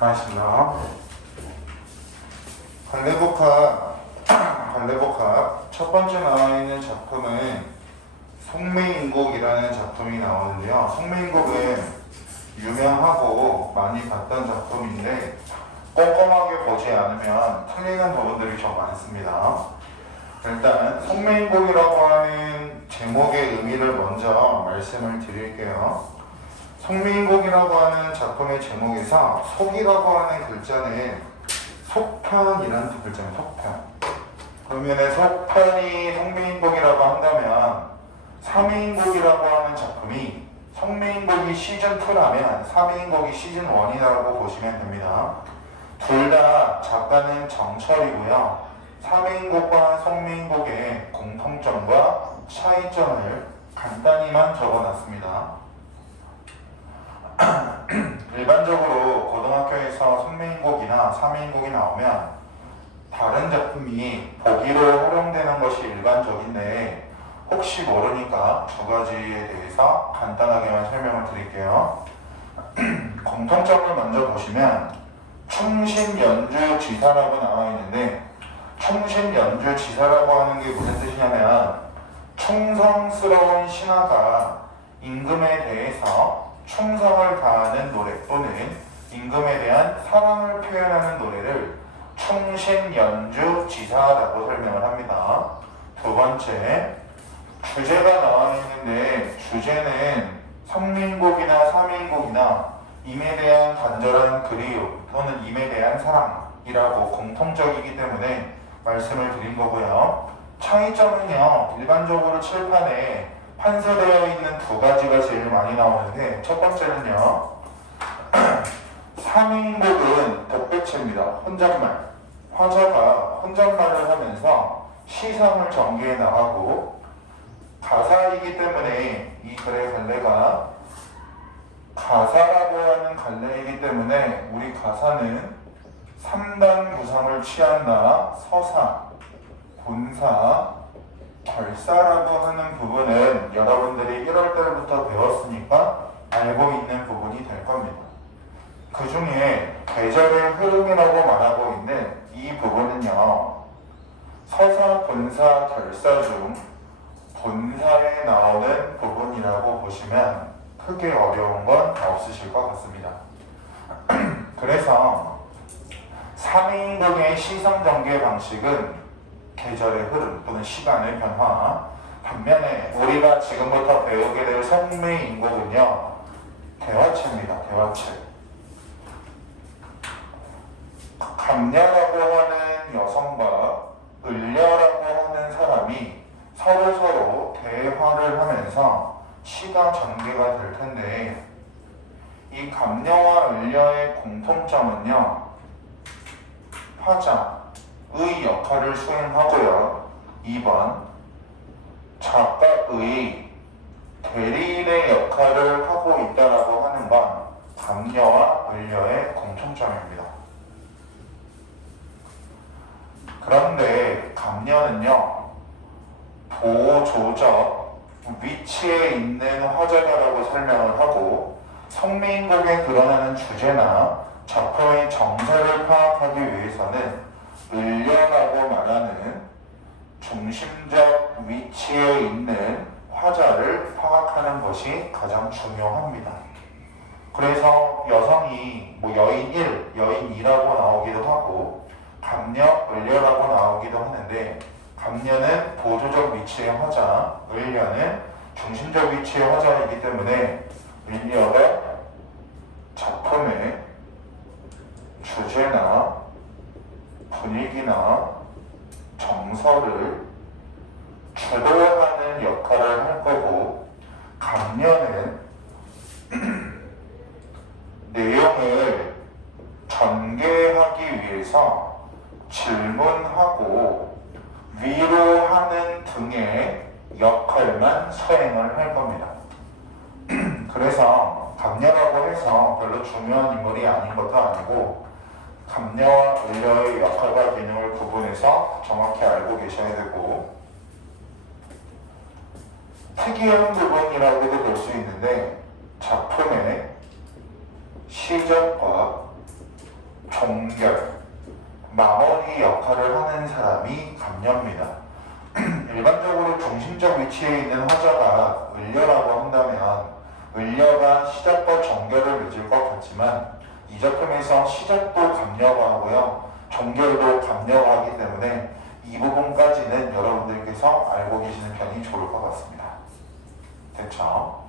하겠습니다. 관례복합 첫 번째 나와 있는 작품은 송매인곡이라는 작품이 나오는데요. 송매인곡은 유명하고 많이 봤던 작품인데 꼼꼼하게 보지 않으면 틀리는 부분들이 좀 많습니다. 일단 송매인곡이라고 하는 제목의 의미를 먼저 말씀을 드릴게요. 송매인곡이라고 하는 작품의 제목에서 속이라고 하는 글자는 속편이라는 글자는 속편. 그러면 속편이 송매인곡이라고 한다면 3인곡이라고 하는 작품이 송매인곡이 시즌2라면 3인곡이 시즌1이라고 보시면 됩니다. 둘 다 작가는 정철이고요. 3인곡과 송매인곡의 공통점과 차이점을 간단히만 적어놨습니다. 일반적으로 고등학교에서 송매인곡이나 3인곡이 나오면 다른 작품이 보기로 활용되는 것이 일반적인데 혹시 모르니까 두 가지에 대해서 간단하게만 설명을 드릴게요. 공통점을 먼저 보시면 충신연주지사라고 나와 있는데 충신연주지사라고 하는 게 무슨 뜻이냐면 충성스러운 신하가 임금에 대해서 충성을 다하는 노래 또는 임금에 대한 사랑을 표현하는 노래를 충신연주지사라고 설명을 합니다. 두 번째, 주제가 나와 있는데 주제는 송매인곡이나 3인곡이나 임에 대한 간절한 그리움 또는 임에 대한 사랑이라고 공통적이기 때문에 말씀을 드린 거고요. 차이점은요, 일반적으로 칠판에 판서되어 있는 두 가지가 제일 많이 나오는데 첫 번째는요, 3인곡은 독백체입니다. 혼잣말. 화자가 혼잣말을 하면서 시상을 전개해 나가고 가사이기 때문에 이 글의 갈래가 가사라고 하는 갈래이기 때문에 우리 가사는 3단 구성을 취한다. 서사, 본사, 결사라고 하는 부분은 여러분들이 1월달부터 배웠으니까 알고 있는 부분이 될 겁니다. 그 중에 계절의 흐름이라고 말하고 있는 이 부분은요, 서사, 본사, 결사 중 본사에 나오는 부분이라고 보시면 크게 어려운 건 없으실 것 같습니다. 그래서 3인극의 시상전개 방식은 계절의 흐름 또는 시간의 변화, 반면에 우리가 지금부터 배우게 될 송매인곡은요, 대화체입니다. 대화체. 감녀라고 하는 여성과 을려라고 하는 사람이 서로 대화를 하면서 시가 전개가 될 텐데 이 감녀와 을려의 공통점은요, 화자의 역할을 수행하고요. 2번, 작가의 대리인의 역할을 하고 있다라고 하는 건 감녀와 을려의 공통점입니다. 그런데 감녀는요, 보조적 위치에 있는 화자라고 설명을 하고 송매인곡에 드러나는 주제나 작품의 정서를 파악하기 위해서는 을려라고 말하는 중심적 위치에 있는 화자를 파악하는 것이 가장 중요합니다. 그래서 여성이 여인 1, 여인 2라고 나오기도 하고 감녀, 을려라고 나오기도 하는데 감녀는 보조적 위치의 화자, 을려는 중심적 위치의 화자이기 때문에 을려가 작품의 주제나 분위기나 정서를 주도하는 역할을 할 거고 감녀는 내용을 전개하기 위해서 질문하고 위로하는 등의 역할만 수행을 할 겁니다. 그래서 감녀라고 해서 별로 중요한 인물이 아닌 것도 아니고 감녀와 을려의 역할과 기능을 구분해서 정확히 알고 계셔야 되고 특이한 부분이라고도 볼 수 있는데 작품의 시작과 을려라고 한다면 을려가 시작과 종결을 맺을 것 같지만 이 작품에서 시작도 감려하고요, 종결도 감려하기 때문에 이 부분까지는 여러분들께서 알고 계시는 편이 좋을 것 같습니다. 됐죠?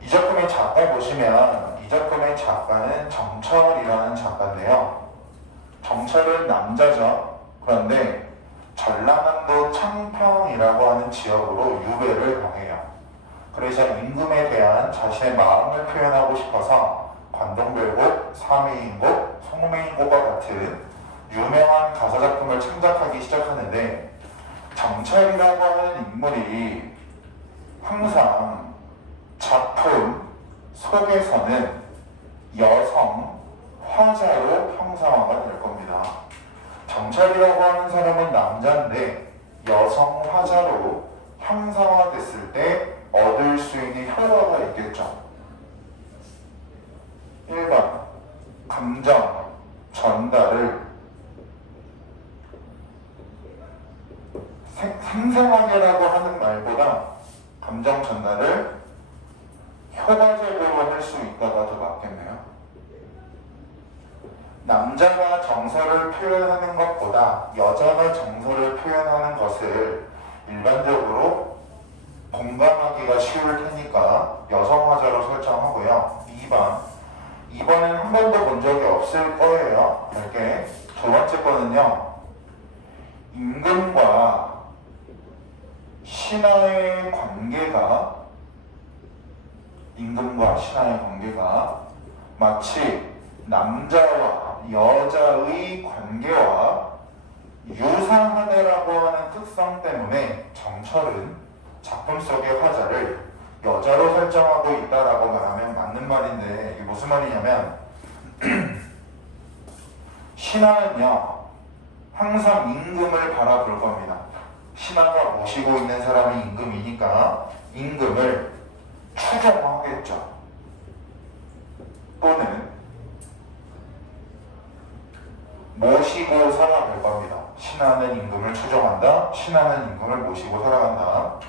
이 작품의 작가 보시면 이 작품의 작가는 정철이라는 작가인데요. 정철은 남자죠. 그런데 전라남도 창평이라고 하는 지역으로 유배를 당해요. 그래서 임금에 대한 자신의 마음을 표현하고 싶어서 관동별곡, 삼의인곡, 송매인곡과 같은 유명한 가사작품을 창작하기 시작하는데 정철이라고 하는 인물이 항상 작품 속에서는 여성, 화자로 형상화가 될 겁니다. 정철이라고 하는 사람은 남자인데 여성 화자로 형상화됐을 때 얻을 수 있는 효과가 있겠죠. 1번 감정 전달을 생생하게라고 하는 말보다 감정 전달을 효과적으로 할 수 있다가 더 맞겠네요. 남자가 정서를 표현하는 것보다 여자가 정서를 표현하는 것을 일반적으로 공감하기가 쉬울 테니까 여성 화자로 설정하고요. 2번은 한 번도 본 적이 없을 거예요. 이렇게 두 번째 거는요, 임금과 신하의 관계가 마치 남자와 여자의 관계와 유사하다라고 하는 특성 때문에 정철은 작품 속의 화자를 여자로 설정하고 있다라고 말하면 맞는 말인데, 이게 무슨 말이냐면 신하는요 항상 임금을 바라볼 겁니다. 신하가 모시고 있는 사람이 임금이니까 임금을 추종하겠죠. 또는 모시고 살아갈 겁니다. 신하는 임금을 추종한다. 신하는 임금을 모시고 살아간다.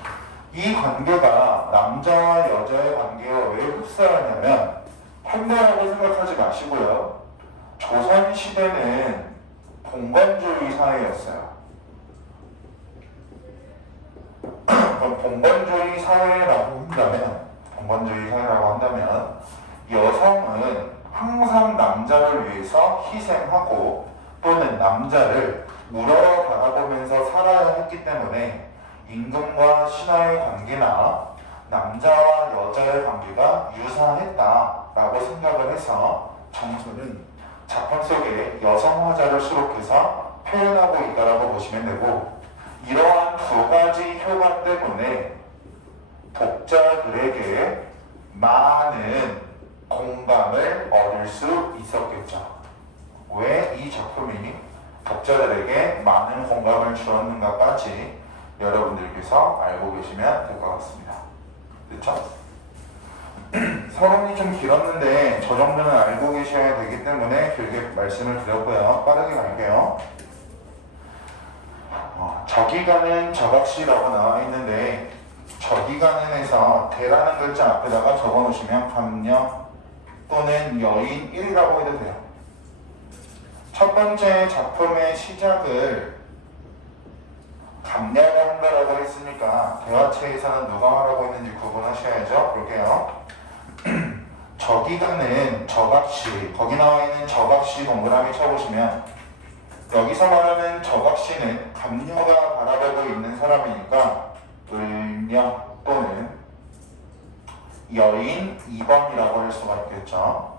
이 관계가 남자와 여자의 관계가 왜 흡사하냐면 현대라고 생각하지 마시고요. 조선시대는 봉건주의 사회였어요. 그럼 봉건주의 사회라고 한다면 여성은 항상 남자를 위해서 희생하고 또는 남자를 우러러 바라보면서 살아야 했기 때문에 임금과 신하의 관계나 남자와 여자의 관계가 유사했다라고 생각을 해서 정철은 작품 속에 여성 화자를 수록해서 표현하고 있다라고 보시면 되고, 이러한 두 가지 효과 때문에 독자들에게 많은 공감을 얻을 수 있었겠죠. 왜 이 작품이 독자들에게 많은 공감을 주었는가까지 여러분들께서 알고 계시면 될 것 같습니다. 그렇죠? 서론이 좀 길었는데 저 정도는 알고 계셔야 되기 때문에 길게 말씀을 드렸고요. 빠르게 갈게요. 저기가는 저각시라고 나와 있는데, 저기가는에서 대라는 글자 앞에다가 적어 놓으시면 감녀 또는 여인 1이라고 해도 돼요. 첫 번째 작품의 시작을 감녀가 한다라고 했으니까 대화체에서는 누가 말하고 있는지 구분하셔야죠. 볼게요. 저기가는 저각시, 거기 나와 있는 저각시 동그라미 쳐보시면 여기서 말하는 저각시는 감녀가 바라보고 있는 사람이니까 을녀 또는 여인 2번이라고 할 수가 있겠죠.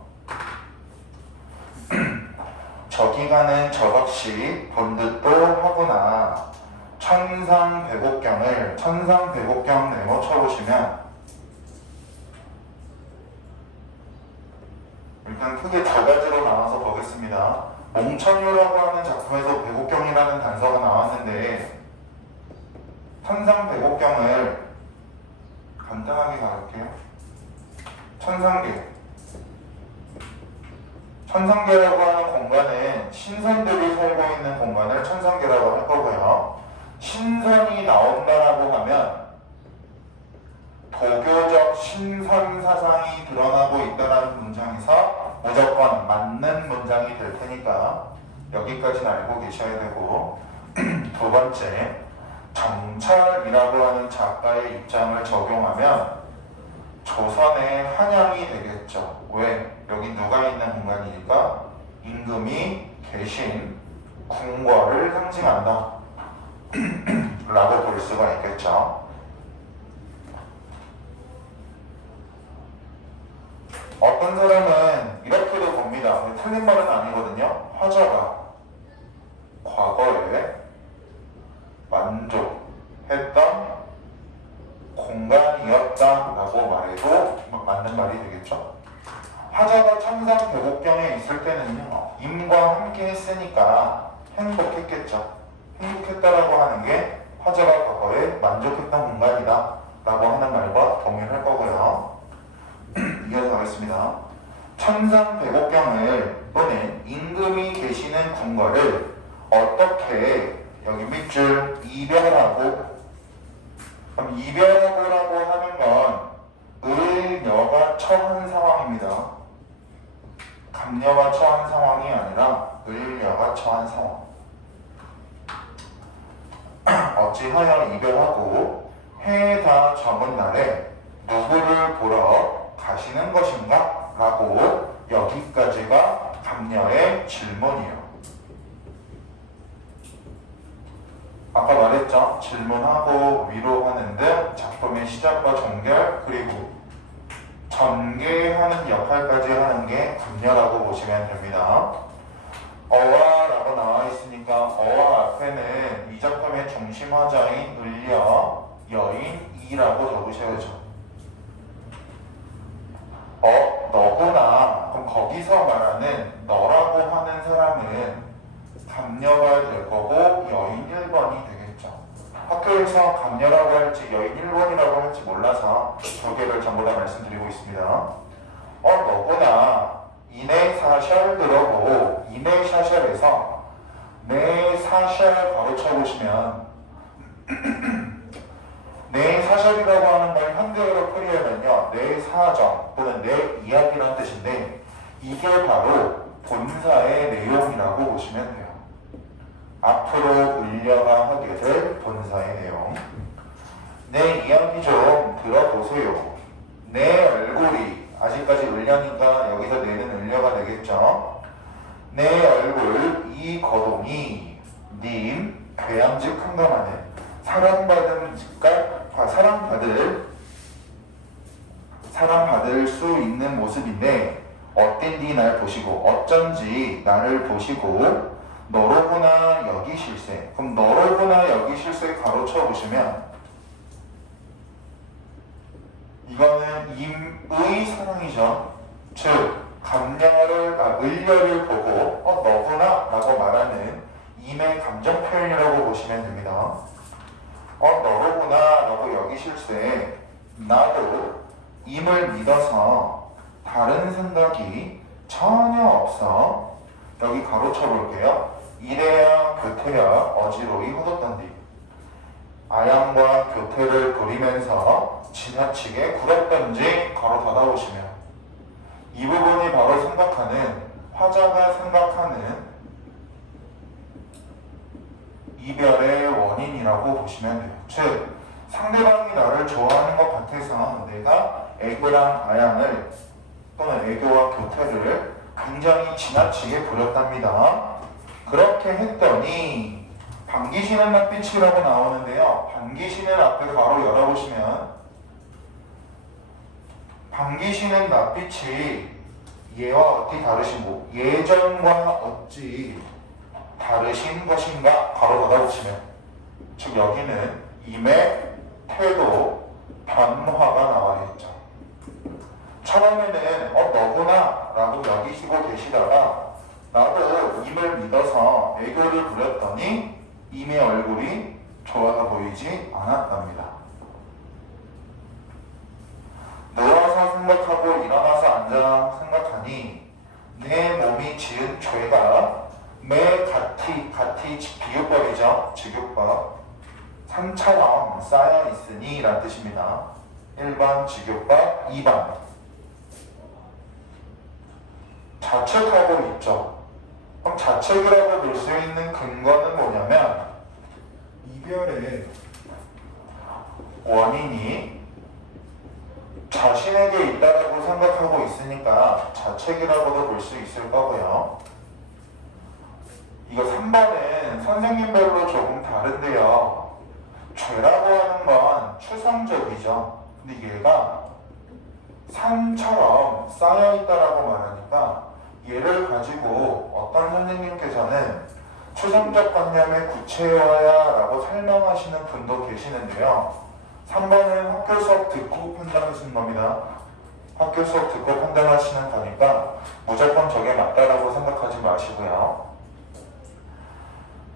저기가는 저각시 본 듯도 하구나. 천상배곡경을 천상배곡경 네모 쳐보시면 일단 크게 두 가지로 나눠서 보겠습니다. 몽천유라고 하는 작품에서 배곡경이라는 단서가 나왔는데, 천상배곡경을 간단하게 가볼게요. 천상계라고 하는 공간은 신선들이 살고 있는 공간을 천상계라고 할 거고요. 신선이 나온다라고 하면 도교적 신선 사상이 드러나고 있다는 문장에서 무조건 맞는 문장이 될 테니까 여기까지는 알고 계셔야 되고 두 번째, 정철이라고 하는 작가의 입장을 적용하면 조선의 한양이 되겠죠. 왜? 여기 누가 있는 공간이니까 임금이 계신 궁궐을 상징한다 라고 볼 수가 있겠죠. 어떤 사람은 이렇게도 봅니다. 틀린 말은 아니거든요. 화자가 과거에 만족했던 공간이었다라고 말해도 맞는 말이 되겠죠. 화자가 천상 대곡경에 있을 때는요, 임과 함께 했으니까 행복했겠죠. 행복했다라고 하는 게 화자가 과거에 만족했던 공간이다 라고 하는 말과 동일할 거고요. 이어서 가겠습니다. 천상 대곡경을 또는 임금이 계시는 궁궐을 어떻게 여기 밑줄 이별하고, 그럼 이별하고라고 하는 건 을녀가 처한 상황입니다. 갑녀가 처한 상황이 아니라 을녀가 처한 상황. 어찌하여 이별하고 해에 다 적은 날에 누구를 보러 가시는 것인가? 라고 여기까지가 갑녀의 질문이에요. 아까 말했죠? 질문하고 위로하는 등 작품의 시작과 종결 그리고 전개하는 역할까지 하는 게 갑녀라고 보시면 됩니다. 어와라고 나와 있으니까 어와 앞에는 이 작품의 중심 화자인 을려, 여인이라고 적으셔야죠. 너구나. 그럼 거기서 말하는 너라고 하는 사람은 갑녀가 될 거고 여인 1번이 되겠죠. 학교에서 갑녀라고 할지 여인 1번이라고 할지 몰라서 두 개를 전부 다 말씀드리고 있습니다. 너구나. 이내 사셜 들어보고 이내 사셜에서 내 사셜 가로쳐 보시면 내 사셜이라고 하는 걸 현대어로 풀이하면요, 내 사정 또는 내 이야기라는 뜻인데 이게 바로 본사의 내용이라고 보시면 돼요. 앞으로 을려가 하게 될 본사의 내용. 내 이야기 좀 들어보세요. 내 얼굴이 아직까지 을려니까 여기서 내는 을려가 되겠죠. 내 얼굴 이 거동이 님 괴양직 한가마는 사랑받을 수 있는 모습인데 어땠니 날 보시고 어쩐지 나를 보시고 너로구나 여기실세. 그럼 너로구나 여기실세 가로쳐 보시면 이거는 임의 사랑이죠. 즉 을려를 보고 너구나 라고 말하는 임의 감정 표현이라고 보시면 됩니다. 너로구나 라고 여기실세. 나도 임을 믿어서 다른 생각이 전혀 없어. 여기 가로쳐 볼게요. 이래야 교태야 어지러이 허뒀던디. 아양과 교태를 부리면서 지나치게 굴었던지 가로 닫아보시면 이 부분이 바로 생각하는 화자가 생각하는 이별의 원인이라고 보시면 돼요. 즉 상대방이 나를 좋아하는 것 같아서 내가 애교랑 아양을 또는 애교와 교태를 굉장히 지나치게 부렸답니다. 그렇게 했더니 반기시는 낯빛이라고 나오는데요. 반기시는 앞에 바로 열어보시면 반기시는 낯빛이 얘와 어찌 다르시고 예전과 어찌 다르신 것인가 가로 닫아보시면 즉 여기는 임의 태도 변화가 나와 있죠. 처음에는 너구나 라고 여기시고 계시다가 나도 임을 믿어서 애교를 부렸더니 임의 얼굴이 좋아 보이지 않았답니다. 누워서 생각하고 일어나서 앉아 생각하니 내 몸이 지은 죄가 매 같이 비유법이죠. 직유법 3처럼 쌓여 있으니 라는 뜻입니다. 1번 직육법, 2번 자책하고 있죠. 그럼 자책이라고 볼 수 있는 근거는 뭐냐면 이별의 원인이 자신에게 있다고 생각하고 있으니까 자책이라고도 볼 수 있을 거고요. 이거 3번은 선생님별로 조금 다른데요. 죄라고 하는 건 추상적이죠. 근데 얘가 산처럼 쌓여있다라고 말하니까 얘를 가지고 어떤 선생님께서는 추상적 관념의 구체화야 라고 설명하시는 분도 계시는데요. 3번은 학교 수업 듣고 판단하시는 겁니다. 학교 수업 듣고 판단하시는 거니까 무조건 저게 맞다라고 생각하지 마시고요.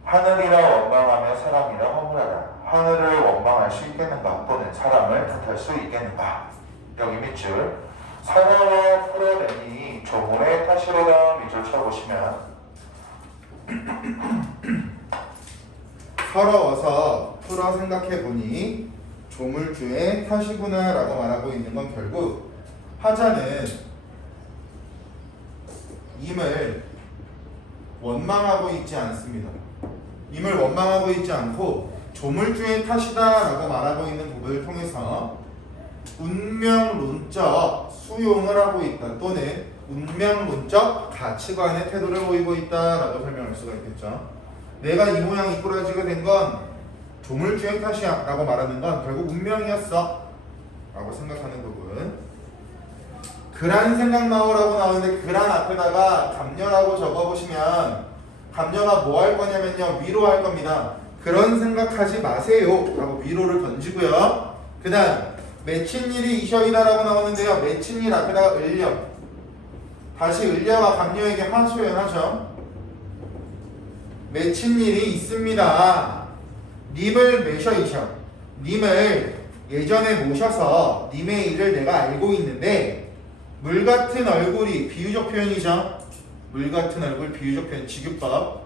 하늘이라 원망하며 사람이라 허물하라. 하늘을 원망할 수 있겠는가 또는 사람을 탓할 수 있겠는가. 여기 밑줄 서러워 풀어내니 조물의 탓이로다 밑줄 쳐보시면 서러워서 풀어 생각해보니 조물주의 탓이구나 라고 말하고 있는 건 결국 하자는 임을 원망하고 있지 않습니다. 임을 원망하고 있지 않고 조물주의 탓이다 라고 말하고 있는 부분을 통해서 운명론적 수용을 하고 있다 또는 운명론적 가치관의 태도를 보이고 있다 라고 설명할 수가 있겠죠. 내가 이 모양 이꾸라지게 된 건 조물주의 탓이야 라고 말하는 건 결국 운명이었어 라고 생각하는 부분. 그란 생각 나오라고 나오는데 그란 앞에다가 감녀라고 적어보시면 감녀가 뭐 할 거냐면요 위로할 겁니다. 그런 생각하지 마세요 라고 위로를 던지고요. 그 다음 맺힌 일이 이셔이다 라고 나오는데요. 맺힌 일 앞에다가 을려 다시 을려가 감녀에게 하소연하죠. 맺힌 일이 있습니다. 님을 매셔이셔. 님을 예전에 모셔서 님의 일을 내가 알고 있는데 물 같은 얼굴이 비유적 표현이죠. 물 같은 얼굴 비유적 표현 직유법.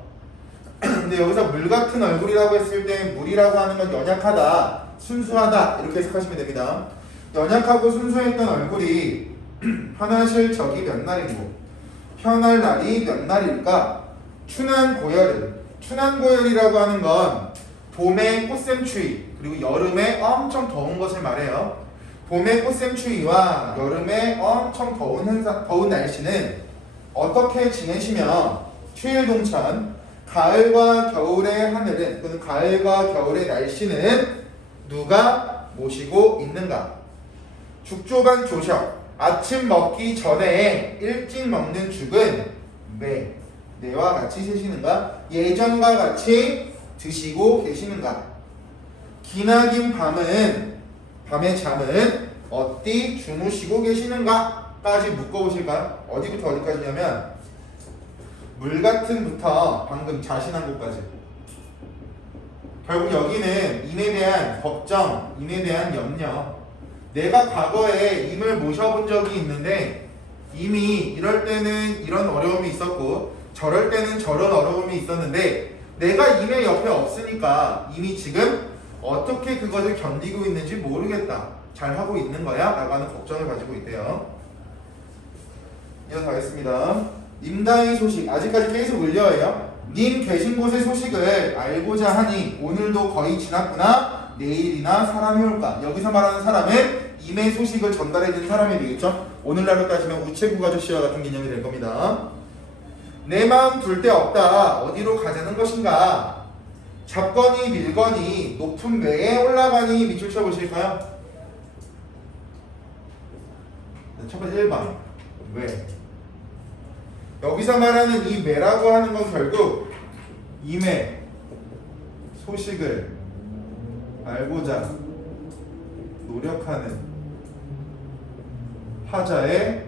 근데 여기서 물 같은 얼굴이라고 했을 때 물이라고 하는 건 연약하다, 순수하다 이렇게 해석하시면 됩니다. 연약하고 순수했던 얼굴이 편하실 적이 몇 날이고 편할 날이 몇 날일까? 춘한고열이라고 하는 건 봄의 꽃샘추위 그리고 여름에 엄청 더운 것을 말해요. 봄의 꽃샘추위와 여름에 엄청 더운 날씨는 어떻게 지내시며 추일동천 가을과 겨울의 하늘은 또는 가을과 겨울의 날씨는 누가 모시고 있는가? 죽조반 조석 아침 먹기 전에 일찍 먹는 죽은 내와 같이 세시는가? 예전과 같이 드시고 계시는가? 기나긴 밤의 잠은 어디 주무시고 계시는가? 까지 묶어보실까요? 어디부터 어디까지냐면 물 같은부터 방금 자신한 곳까지. 결국 여기는 임에 대한 걱정, 임에 대한 염려. 내가 과거에 임을 모셔본 적이 있는데 이미 이럴 때는 이런 어려움이 있었고 저럴 때는 저런 어려움이 있었는데 내가 임의 옆에 없으니까 이미 지금 어떻게 그것을 견디고 있는지 모르겠다. 잘하고 있는 거야? 라고 하는 걱정을 가지고 있대요. 이어서 가겠습니다. 님다의 소식 아직까지 계속 을려예요. 님 계신 곳의 소식을 알고자 하니 오늘도 거의 지났구나. 내일이나 사람이 올까. 여기서 말하는 사람은 임의 소식을 전달해 준 사람이 되겠죠. 오늘날로 따지면 우체국 아저씨와 같은 개념이 될 겁니다. 내 마음 둘 데 없다. 어디로 가자는 것인가. 잡거니 밀거니 높은 매에 올라가니 밑줄 쳐보실까요? 첫 번째 1번 왜? 여기서 말하는 이 매라고 하는 건 결국 임의 소식을 알고자 노력하는 하자의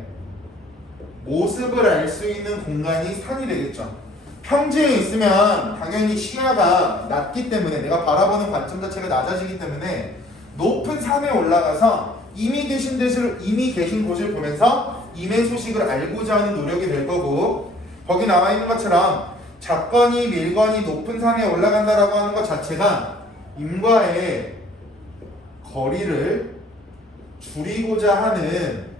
모습을 알 수 있는 공간이 산이 되겠죠. 평지에 있으면 당연히 시야가 낮기 때문에 내가 바라보는 관점 자체가 낮아지기 때문에 높은 산에 올라가서 이미 계신 곳을 보면서 임의 소식을 알고자 하는 노력이 될 거고, 거기 나와 있는 것처럼 잡거니 밀거니 높은 산에 올라간다라고 하는 것 자체가 임과의 거리를 줄이고자 하는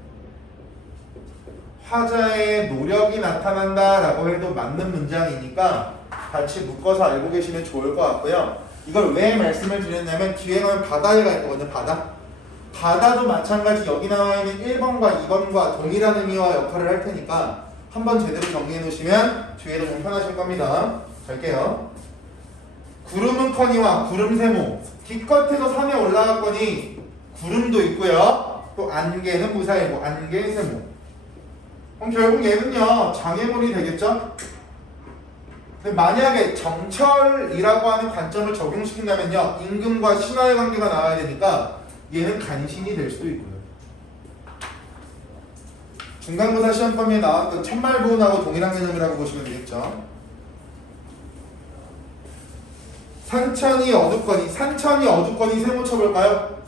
화자의 노력이 나타난다라고 해도 맞는 문장이니까 같이 묶어서 알고 계시면 좋을 것 같고요. 이걸 왜 말씀을 드렸냐면 뒤에 가면 바다에 갈 거거든요. 바다도 마찬가지 여기 나와 있는 1번과 2번과 동일한 의미와 역할을 할 테니까 한번 제대로 정리해 놓으시면 뒤에도 좀 편하실 겁니다. 갈게요. 구름은커니와 구름세모. 기껏해서 산에 올라갔거니 구름도 있고요. 또 안개는 무사이고 안개세모. 그럼 결국 얘는요 장애물이 되겠죠? 근데 만약에 정철이라고 하는 관점을 적용시킨다면요 임금과 신하의 관계가 나와야 되니까 얘는 간신이 될 수도 있고요. 중간고사 시험 범위에 나왔던 천말부운하고 동일한 개념이라고 보시면 되겠죠. 산천이 어둡거니, 산천이 어둡거니 세모 쳐볼까요?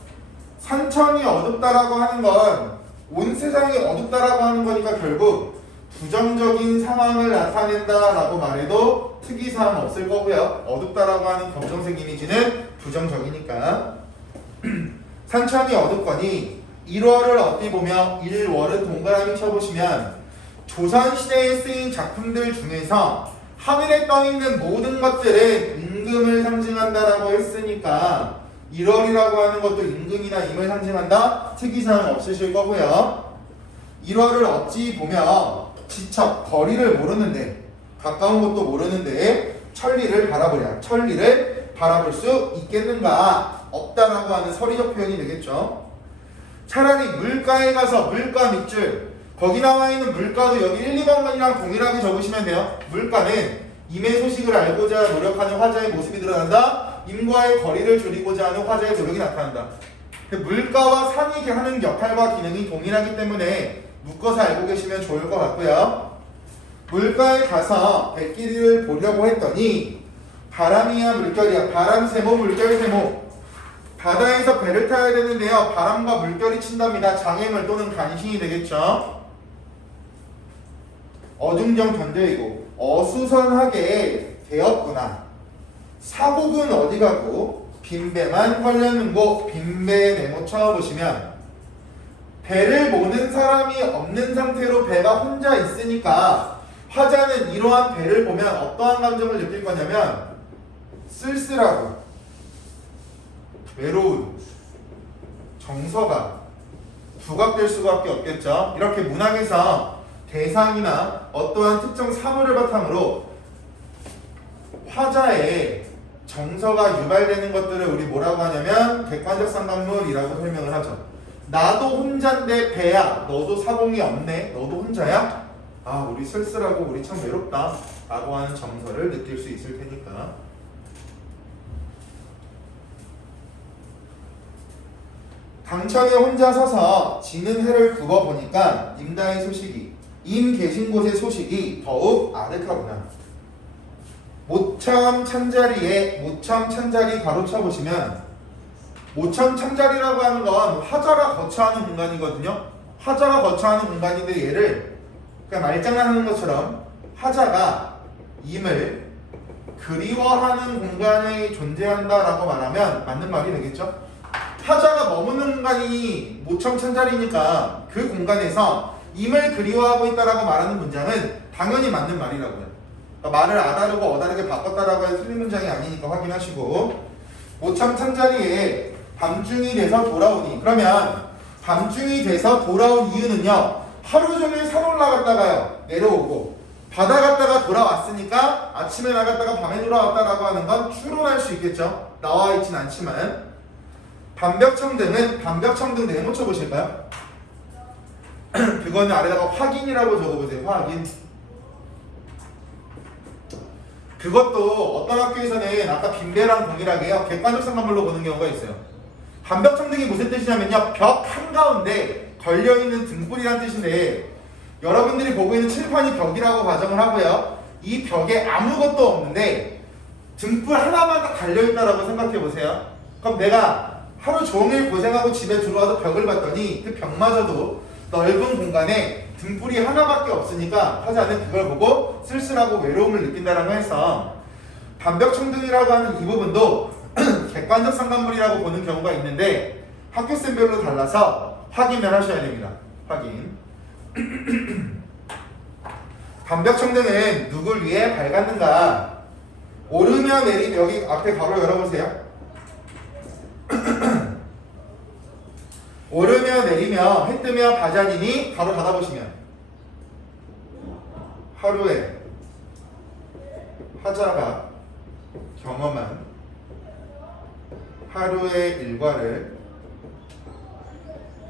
산천이 어둡다라고 하는 건 온 세상이 어둡다라고 하는 거니까 결국 부정적인 상황을 나타낸다라고 말해도 특이사항 없을 거고요. 어둡다라고 하는 검정색 이미지는 부정적이니까. 산천이 어둡거니 1월을 어디 보며 1월은 동그라미 쳐보시면 조선시대에 쓰인 작품들 중에서 하늘에 떠있는 모든 것들은 임금을 상징한다라고 했으니까 1월이라고 하는 것도 임금이나 임을 상징한다? 특이사항 없으실 거고요. 1월을 어찌 보며 지척, 거리를 모르는데 가까운 것도 모르는데 천리를 바라보랴. 천리를 바라볼 수 있겠는가? 없다라고 하는 서리적 표현이 되겠죠. 차라리 물가에 가서 물가 밑줄 거기 나와 있는 물가도 여기 1, 2번이랑 동일하게 적으시면 돼요. 물가는 임의 소식을 알고자 노력하는 화자의 모습이 드러난다. 임과의 거리를 줄이고자 하는 화자의 노력이 나타난다. 물가와 산이 하는 역할과 기능이 동일하기 때문에 묶어서 알고 계시면 좋을 것 같고요. 물가에 가서 백길이를 보려고 했더니 바람이야 물결이야. 바람 세모 물결 세모. 바다에서 배를 타야 되는데요. 바람과 물결이 친답니다. 장애물 또는 간신이 되겠죠. 어중정 견뎌이고 어수선하게 되었구나. 사곡은 어디 가고 빈배만 헐렸는고 빈배 네모 쳐보시면 배를 모는 사람이 없는 상태로 배가 혼자 있으니까 화자는 이러한 배를 보면 어떠한 감정을 느낄 거냐면 쓸쓸하고 외로운 정서가 부각될 수밖에 없겠죠. 이렇게 문학에서 대상이나 어떠한 특정 사물을 바탕으로 화자의 정서가 유발되는 것들을 우리 뭐라고 하냐면 객관적 상관물이라고 설명을 하죠. 나도 혼자인데 배야. 너도 사공이 없네. 너도 혼자야? 아, 우리 쓸쓸하고 우리 참 외롭다 라고 하는 정서를 느낄 수 있을 테니까. 당천에 혼자 서서 지는 해를 굽어보니까 임다의 소식이 임 계신 곳의 소식이 더욱 아득하구나. 모천 찬자리에 모천 찬자리 가로 쳐보시면 모천 찬자리라고 하는 건 화자가 거처하는 공간이거든요. 화자가 거처하는 공간인데 얘를 그냥 말장난하는 것처럼 화자가 임을 그리워하는 공간에 존재한다라고 말하면 맞는 말이 되겠죠. 화자가 머무는 공간이 모천 찬자리니까 그 공간에서 임을 그리워하고 있다라고 말하는 문장은 당연히 맞는 말이라고요. 말을 아다르고 어다르게 바꿨다라고 해서 틀린 문장이 아니니까 확인하시고 모천 찬자리에 밤중이 돼서 돌아오니 그러면 밤중이 돼서 돌아온 이유는요 하루 종일 산 올라갔다가요 내려오고 바다 갔다가 돌아왔으니까 아침에 나갔다가 밤에 돌아왔다라고 하는 건 추론할 수 있겠죠. 나와 있진 않지만 반벽청등은 반벽청등 네모 쳐보실까요? 그거는 아래다가 확인이라고 적어보세요. 확인. 그것도 어떤 학교에서는 아까 빈배랑 동일하게요 객관적 상관물로 보는 경우가 있어요. 반벽청등이 무슨 뜻이냐면요 벽 한가운데 걸려있는 등불이란 뜻인데 여러분들이 보고 있는 칠판이 벽이라고 가정을 하고요 이 벽에 아무것도 없는데 등불 하나만 딱 달려있다라고 생각해보세요. 그럼 내가 하루 종일 고생하고 집에 들어와도 벽을 봤더니 그 벽마저도 넓은 공간에 등불이 하나밖에 없으니까 화자는 그걸 보고 쓸쓸하고 외로움을 느낀다라고 해서 반벽청등이라고 하는 이 부분도 객관적 상관물이라고 보는 경우가 있는데 학교쌤별로 달라서 확인을 하셔야 됩니다. 확인. 반벽청등은 누굴 위해 밝았는가? 오르며 내리 여기 앞에 가로 열어보세요. 오르며 내리며 해 뜨며 바자니니 가로 닫아보시면 하루에 화자가 경험한 하루의 일과를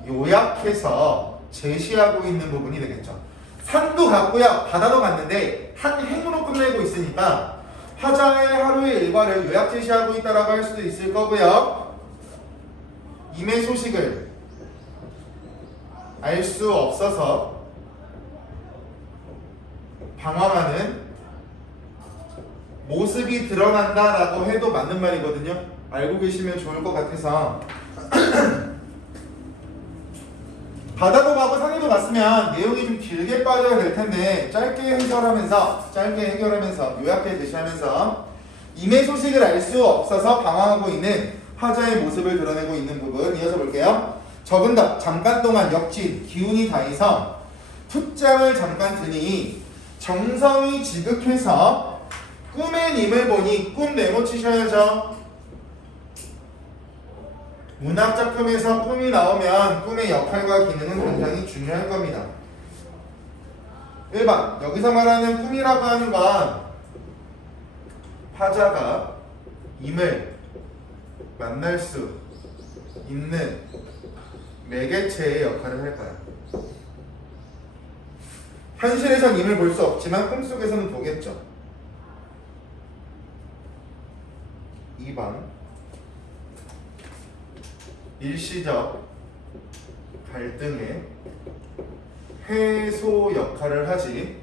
요약해서 제시하고 있는 부분이 되겠죠. 산도 갔고요, 바다도 갔는데 한 행으로 끝내고 있으니까 화자의 하루의 일과를 요약 제시하고 있다라고 할 수도 있을 거고요. 임의 소식을 알 수 없어서 방황하는 모습이 드러난다라고 해도 맞는 말이거든요. 알고 계시면 좋을 것 같아서 바다도 가고 산에도 갔으면 내용이 좀 길게 빠져야 될 텐데 짧게 해결하면서 요약해 제시하면서 임의 소식을 알 수 없어서 방황하고 있는 화자의 모습을 드러내고 있는 부분 이어서 볼게요. 적은 답 잠깐 동안 역진 기운이 다해서 풋잠을 잠깐 드니 정성이 지극해서 꿈의 님을 보니 꿈 네모 치셔야죠. 문학작품에서 꿈이 나오면 꿈의 역할과 기능은 굉장히 중요할 겁니다. 1번 여기서 말하는 꿈이라고 하는 건 화자가 임을 만날 수 있는 매개체의 역할을 할 거야. 현실에선 임을 볼 수 없지만 꿈속에서는 보겠죠. 2번 일시적 갈등의 해소 역할을 하지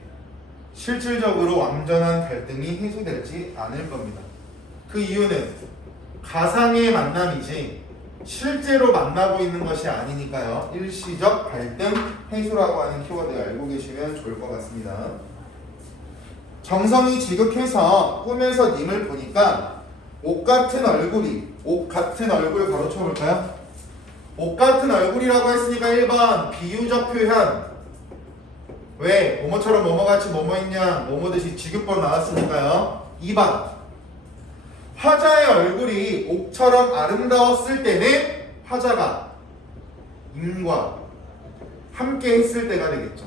실질적으로 완전한 갈등이 해소되지 않을 겁니다. 그 이유는 가상의 만남이지 실제로 만나고 있는 것이 아니니까요. 일시적 갈등 해소라고 하는 키워드 알고 계시면 좋을 것 같습니다. 정성이 지극해서 꿈에서 님을 보니까 옷 같은 얼굴 가로쳐 볼까요? 옷 같은 얼굴이라고 했으니까 1번 비유적 표현. 왜? 뭐뭐처럼 뭐뭐같이 뭐뭐있냐 뭐뭐듯이 지급번 나왔으니까요. 2번 화자의 얼굴이 옥처럼 아름다웠을 때는 화자가 임과 함께 했을 때가 되겠죠.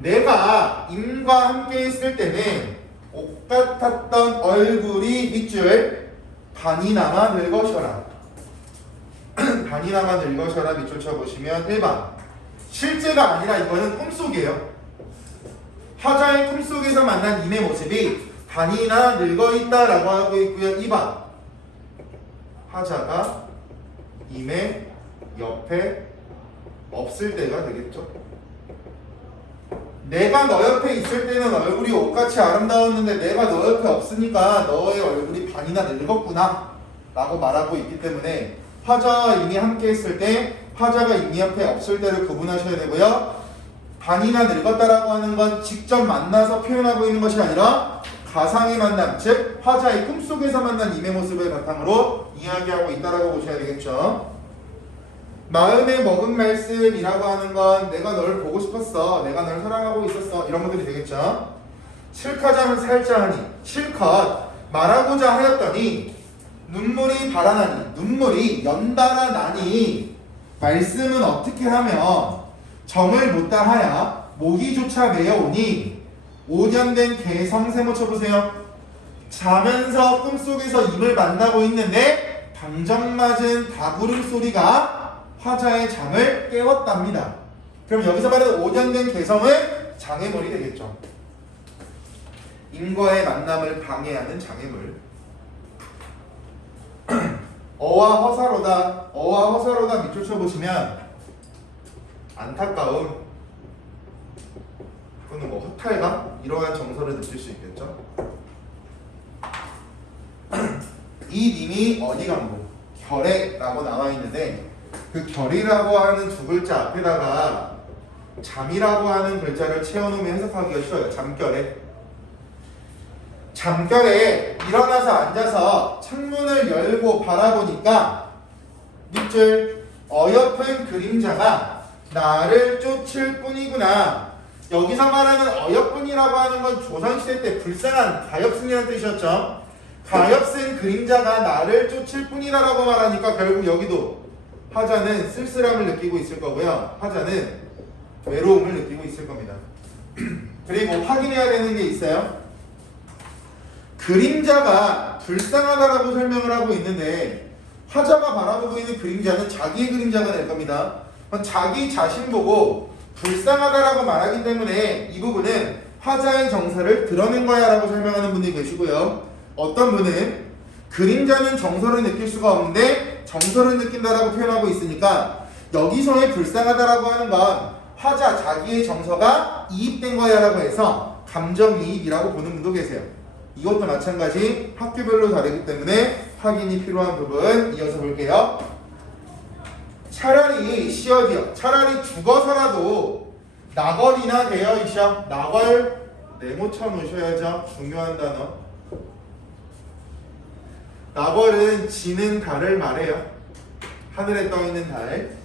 내가 임과 함께 했을 때는 옥 같았던 얼굴이 밑줄 반이나마 늙으셔라. 반이나마 늙으셔라 밑줄 쳐보시면 1번 실제가 아니라 이거는 꿈속이에요. 화자의 꿈속에서 만난 임의 모습이 반이나 늙어있다라고 하고 있고요. 2번 화자가 임의 옆에 없을 때가 되겠죠. 내가 너 옆에 있을 때는 얼굴이 옷같이 아름다웠는데 내가 너 옆에 없으니까 너의 얼굴이 반이나 늙었구나 라고 말하고 있기 때문에 화자와 임이 함께 했을 때 화자가 임이 옆에 없을 때를 구분하셔야 되고요. 반이나 늙었다라고 하는 건 직접 만나서 표현하고 있는 것이 아니라 가상의 만남, 즉 화자의 꿈속에서 만난 임의 모습을 바탕으로 이야기하고 있다라고 보셔야 되겠죠. 마음에 먹은 말씀이라고 하는 건 내가 널 보고 싶었어, 내가 널 사랑하고 있었어 이런 것들이 되겠죠. 실카자는 살자하니 실컷 말하고자 하였더니 눈물이 달아나니 눈물이 연달아 나니 말씀은 어떻게 하면 정을 못 다하야 모기조차 메어오니 5년 된 개성 세모 쳐보세요. 자면서 꿈속에서 임을 만나고 있는데 당정 맞은 다구름 소리가 화자의 잠을 깨웠답니다. 그럼 여기서 말하는 5년 된 개성은 장애물이 되겠죠. 임과의 만남을 방해하는 장애물. 어와 허사로다 밑줄 쳐보시면 안타까움 또는 뭐 허탈감 이러한 정서를 느낄 수 있겠죠. 이 님이 어디 간고 결애라고 나와 있는데 그 결이라고 하는 두 글자 앞에다가 잠이라고 하는 글자를 채워놓으면 해석하기가 쉬워요. 잠결에 일어나서 앉아서 창문을 열고 바라보니까 밑줄 어여쁜 그림자가 나를 쫓을 뿐이구나. 여기서 말하는 어여쁜이라고 하는 건 조선시대 때 불쌍한 가엾은이라는 뜻이었죠. 가엾은 그림자가 나를 쫓을 뿐이다라고 말하니까 결국 여기도 화자는 쓸쓸함을 느끼고 있을 거고요. 화자는 외로움을 느끼고 있을 겁니다. 그리고 확인해야 되는 게 있어요. 그림자가 불쌍하다라고 설명을 하고 있는데 화자가 바라보고 있는 그림자는 자기의 그림자가 될 겁니다. 자기 자신 보고 불쌍하다라고 말하기 때문에 이 부분은 화자의 정서를 드러낸 거야 라고 설명하는 분들이 계시고요. 어떤 분은 그림자는 정서를 느낄 수가 없는데 정서를 느낀다라고 표현하고 있으니까 여기서의 불쌍하다라고 하는 건 화자 자기의 정서가 이입된 거야 라고 해서 감정이입이라고 보는 분도 계세요. 이것도 마찬가지 학교별로 다르기 때문에 확인이 필요한 부분 이어서 볼게요. 차라리 시어디어 차라리 죽어서라도 나걸이나 되어 있어. 나걸 네모 쳐 놓으셔야죠. 중요한 단어. 나걸은 지는 달을 말해요. 하늘에 떠 있는 달.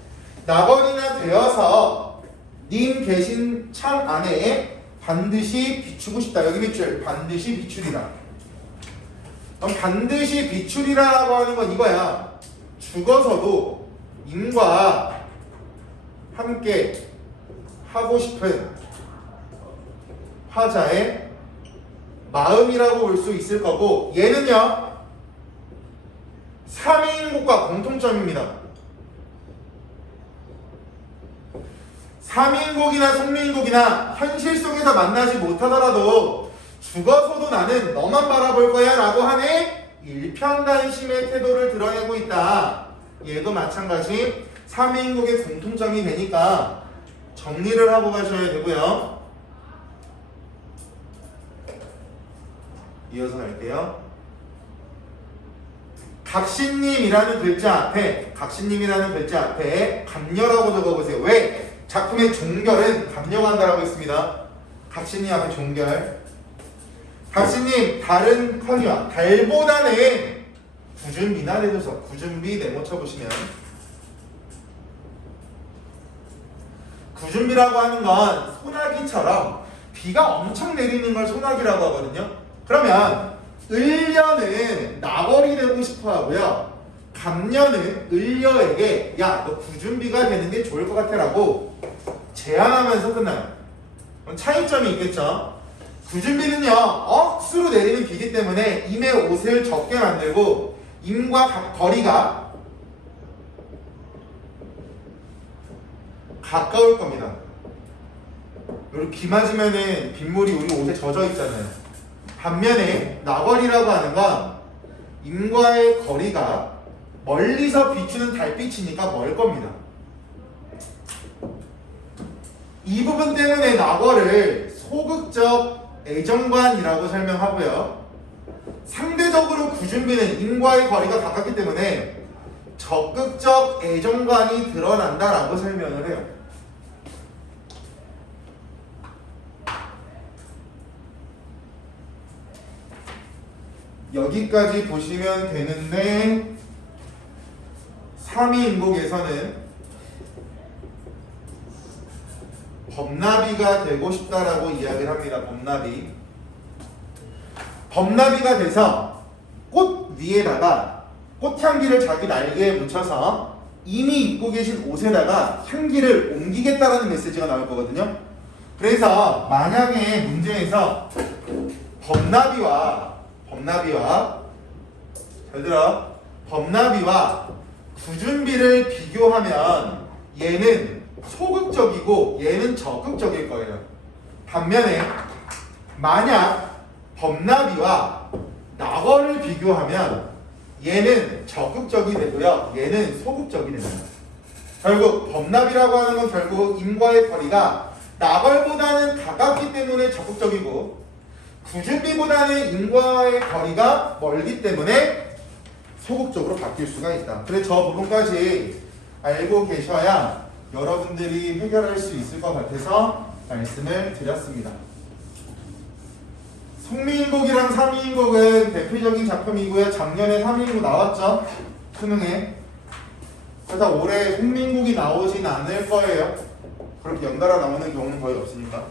나걸이나 되어서 님 계신 창 안에 반드시 비추고 싶다. 여기 밑줄 반드시 비추리라. 그럼 반드시 비추리라라고 하는 건 이거야. 죽어서도 님과 함께 하고 싶은 화자의 마음이라고 볼 수 있을 거고, 얘는요 삼위인국과 공통점입니다. 삼위인국이나 속리인국이나 현실 속에서 만나지 못하더라도 죽어서도 나는 너만 바라볼 거야 라고 하는 일편단심의 태도를 드러내고 있다. 얘도 마찬가지 삼위인국의 공통점이 되니까 정리를 하고 가셔야 되고요. 이어서 갈게요. 각신님이라는 글자 앞에 감녀라고 적어보세요. 왜? 작품의 종결은 감녀한다라고 했습니다. 각신님 앞에 종결. 각신님 달은커녕 달보다는 구준비나 내줘서 구준비 네모 쳐보시면 구준비라고 하는 건 소나기처럼 비가 엄청 내리는 걸 소나기라고 하거든요. 그러면 을려는 나벌이 되고 싶어 하고요. 감녀는 을려에게 야, 너 구준비가 되는 게 좋을 것 같아 라고 제안하면서 끝나요. 그럼 차이점이 있겠죠. 구준비는요 억수로 내리는 비기 때문에 임의 옷을 적게 만들고 임과 거리가 가까울 겁니다. 그리고 비 맞으면은 빗물이 우리 옷에 젖어 있잖아요. 반면에 나벌이라고 하는 건 임과의 거리가 멀리서 비추는 달빛이니까 멀 겁니다. 이 부분 때문에 나벌을 소극적 애정관이라고 설명하고요. 상대적으로 구준비는 임과의 거리가 가깝기 때문에 적극적 애정관이 드러난다라고 설명을 해요. 여기까지 보시면 되는데 3위인국에서는 범나비가 되고 싶다라고 이야기를 합니다. 범나비가 돼서 꽃 위에다가 꽃향기를 자기 날개에 묻혀서 이미 입고 계신 옷에다가 향기를 옮기겠다라는 메시지가 나올 거거든요. 그래서 만약에 문제에서 범나비와 잘 들어. 범나비와 구준비를 비교하면 얘는 소극적이고 얘는 적극적일 거예요. 반면에 만약 범나비와 나벌을 비교하면 얘는 적극적이 되고요. 얘는 소극적이 됩니다. 결국 범나비라고 하는 건 결국 임과의 거리가 나벌보다는 가깝기 때문에 적극적이고 구준비보다는 임과의 거리가 멀기 때문에 소극적으로 바뀔 수가 있다. 그래서 저 부분까지 알고 계셔야 여러분들이 해결할 수 있을 것 같아서 말씀을 드렸습니다. 속리인국이랑 삼위인국은 대표적인 작품이고요. 작년에 삼위인국 나왔죠. 수능에. 그래서 올해 송민국이 나오진 않을 거예요. 그렇게 연달아 나오는 경우는 거의 없으니까.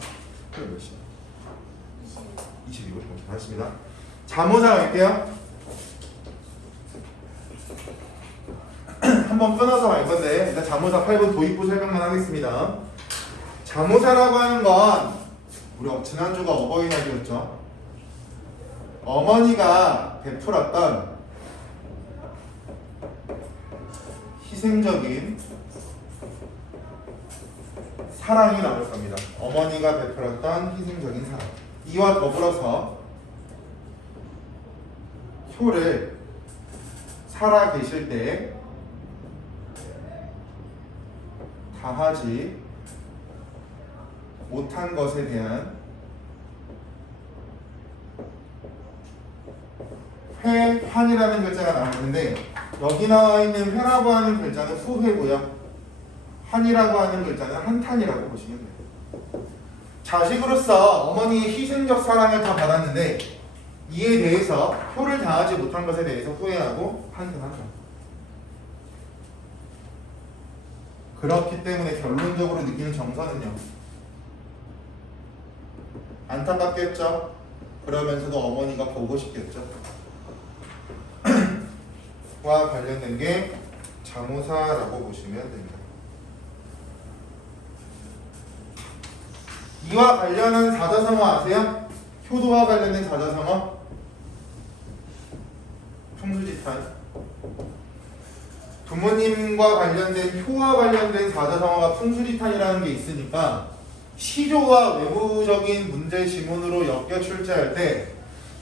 그럼 몇 시야? 22분. 알겠습니다. 자모사 갈게요. 한번 끊어서 갈 건데 일단 자모사 8분 도입부 설명만 하겠습니다. 자모사라고 하는 건 우리 지난주가 어버이날이었죠. 어머니가 베풀었던 희생적인 사랑이 나올 겁니다. 어머니가 베풀었던 희생적인 사랑. 이와 더불어서 효를 살아 계실 때 다하지 못한 것에 대한 회환이라는 글자가 나오는데 여기 나와 있는 회라고 하는 글자는 후회고요. 한이라고 하는 글자는 한탄이라고 보시면 돼요. 자식으로서 어머니의 희생적 사랑을 다 받았는데 이에 대해서 효를 다하지 못한 것에 대해서 후회하고 한탄한다. 그렇기 때문에 결론적으로 느끼는 정서는요. 안타깝겠죠? 그러면서도 어머니가 보고 싶겠죠? 와 관련된 게 자모사라고 보시면 됩니다. 이와 관련한 사자성어 아세요? 효도와 관련된 사자성어? 풍수지탄. 부모님과 관련된 효와 관련된 사자성어가 풍수지탄이라는 게 있으니까 시조와 외부적인 문제 지문으로 엮여 출제할 때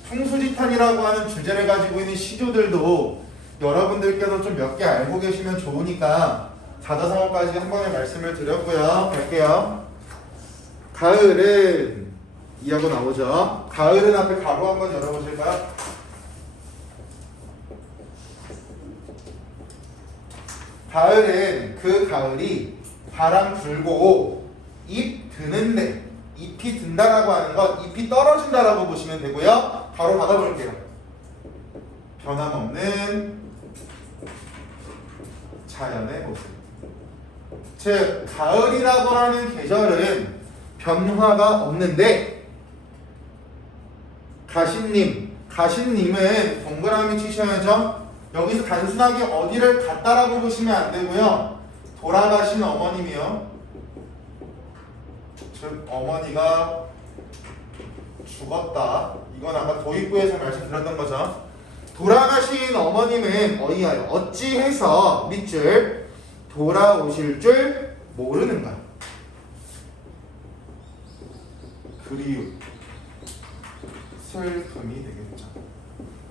풍수지탄이라고 하는 주제를 가지고 있는 시조들도 여러분들께서 좀 몇 개 알고 계시면 좋으니까 사자성어까지 한 번에 말씀을 드렸고요. 갈게요. 가을은 이하고 나오죠. 가을은 앞에 가로 한번 열어보실까요? 가을은 그 가을이 바람 불고 잎 드는데 잎이 든다라고 하는 건 잎이 떨어진다라고 보시면 되고요. 바로 받아볼게요. 변함없는 자연의 모습. 즉 가을이라고 하는 계절은 변화가 없는데 가신님은 동그라미 치셔야죠. 여기서 단순하게 어디를 갔다라고 보시면 안 되고요. 돌아가신 어머님이요. 즉 어머니가 죽었다. 이건 아까 도입부에서 말씀드렸던 거죠. 돌아가신 어머님은 어이하여 어찌해서 밑줄 돌아오실 줄 모르는가. 그리움, 슬픔이 되겠죠.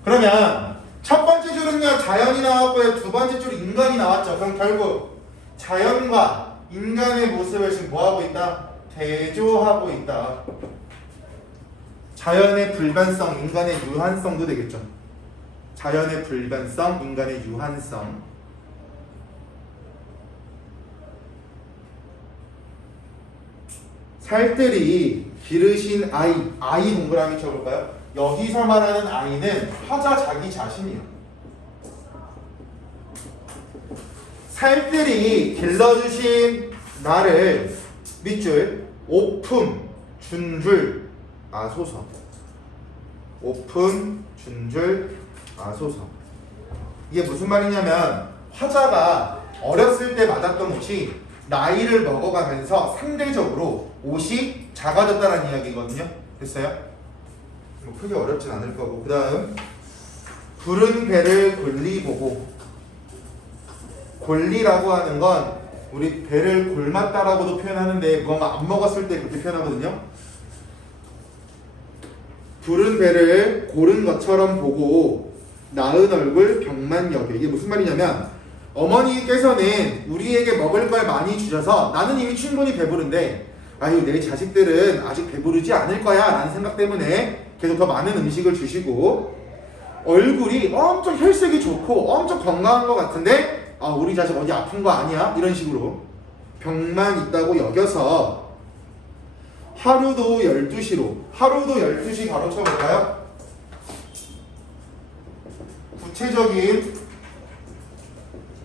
그러면 첫 번째 줄은요 자연이 나왔고요. 두 번째 줄 인간이 나왔죠. 그럼 결국 자연과 인간의 모습을 지금 뭐하고 있다? 대조하고 있다. 자연의 불변성, 인간의 유한성도 되겠죠. 자연의 불변성, 인간의 유한성. 살뜰히 기르신 아이 동그라미 쳐볼까요? 여기서 말하는 아이는 화자 자기 자신이요. 살뜰히 길러주신 나를 밑줄 오품 준줄 아소서. 오품 준줄 아소서. 이게 무슨 말이냐면 화자가 어렸을 때 맞았던 옷이 나이를 먹어가면서 상대적으로 옷이 작아졌다는 이야기거든요. 됐어요? 뭐 크게 어렵진 않을 거고. 그 다음 부른 배를 골리 보고. 골리라고 하는 건 우리 배를 골맞다라고도 표현하는데 무언가 안 먹었을 때 그렇게 표현하거든요. 부른 배를 고른 것처럼 보고 나은 얼굴 병만 여겨. 이게 무슨 말이냐면 어머니께서는 우리에게 먹을 걸 많이 주셔서 나는 이미 충분히 배부른데 아유 내 자식들은 아직 배부르지 않을 거야 라는 생각 때문에 계속 더 많은 음식을 주시고 얼굴이 엄청 혈색이 좋고 엄청 건강한 것 같은데 아 우리 자식 어디 아픈 거 아니야? 이런 식으로 병만 있다고 여겨서 하루도 12시로 하루도 12시 가로쳐 볼까요? 구체적인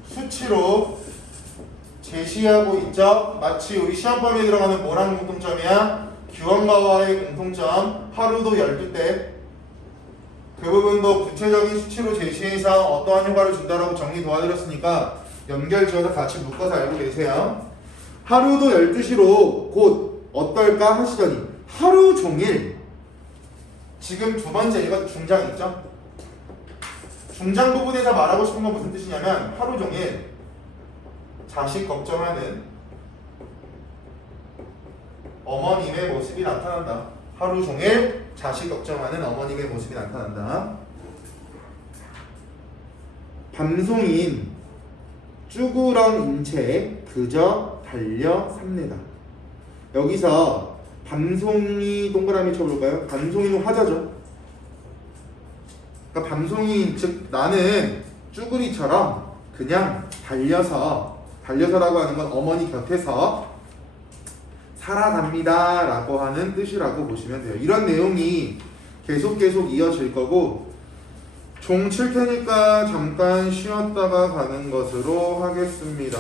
수치로 제시하고 있죠. 마치 우리 시험범위에 들어가는 뭐랑 공통점이야? 규원과와의 공통점. 하루도 12대. 그 부분도 구체적인 수치로 제시해서 어떠한 효과를 준다라고 정리 도와드렸으니까 연결 지어서 같이 묶어서 알고 계세요. 하루도 12시로 곧 어떨까 하시더니 하루 종일 지금 두 번째 이거 중장 있죠? 중장 부분에서 말하고 싶은 건 무슨 뜻이냐면 하루 종일 자식 걱정하는 어머님의 모습이 나타난다. 하루 종일 자식 걱정하는 어머님의 모습이 나타난다. 밤송인 쭈구렁 인체에 그저 달려 삽니다. 여기서 밤송이 동그라미 쳐볼까요? 밤송이는 화자죠. 그러니까 밤송이 즉 나는 쭈구리처럼 그냥 달려서라고 하는 건 어머니 곁에서 살아갑니다 라고 하는 뜻이라고 보시면 돼요. 이런 내용이 계속 이어질 거고 종 칠 테니까 잠깐 쉬었다가 가는 것으로 하겠습니다.